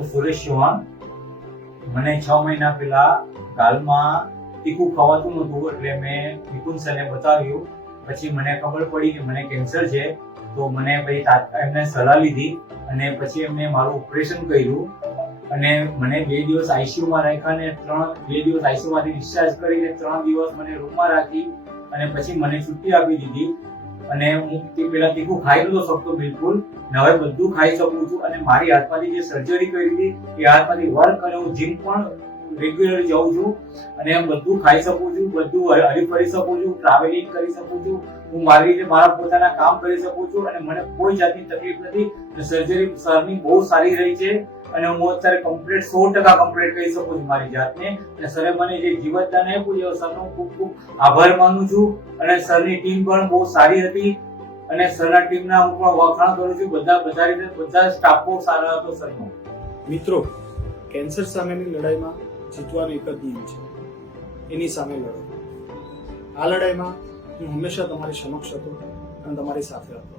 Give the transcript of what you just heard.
હું સુરેશ ચૌહાણ. મને 6 મહિના પહેલા ગાલમાં તીખું ખવાતું નહોતું, એટલે મેં નિપુણ સરને બતાવ્યું. પછી મને ખબર પડી કે મને કેન્સર છે, તો મને પછી એમને સલાહ લીધી અને પછી એમને મારું ઓપરેશન કર્યું અને મને 2 દિવસ આઈસીયુમાં રાખ્યા અને 2 દિવસ આઈસીયુમાંથી ડિસ્ચાર્જ કરીને 3 દિવસ મને રૂમમાં રાખી અને પછી મને છુટ્ટી આપી દીધી. અને હું પેલા તીખું ખાઈ નતો શકતો બિલકુલ, ને હવે બધું ખાઈ શકું છું. અને મારી હાથમાંથી જે સર્જરી કરી હતી એ હાથમાંથી વર્ક, અને હું જીમ પણ રેગ્યુલર જાઉં છું અને બધું ખાઈ શકું છું, બધું હરી શકું છું, ટ્રાવેલિંગ કરી શકું છું, હું મારી રીતે મારા પોતાના કામ કરી શકું છું અને મને કોઈ જાતની તકલીફ નથી. સર્જરી સરની બહુ સારી રહી છે અને હું અત્યારે કમ્પ્લીટ 100% કમ્પ્લીટ કરી શકું છું મારી જાતને. અને સરે મને જે જીવતદાન આપ્યું એ સરનો ખૂબ ખૂબ આભાર માનું છું. અને સરની ટીમ પણ બહુ સારી હતી અને સરના ટીમના હું પણ વખાણ કરું છું. બધા રીતે બધા સ્ટાફ બહુ સારા હતો સરનો. મિત્રો, કેન્સર સામેની લડાઈમાં જીતવાનો એક જ નિયમ છે, એની સામે લડો. આ લડાઈમાં હું હંમેશા તમારી સમક્ષ હતો અને તમારી સાથે હતો.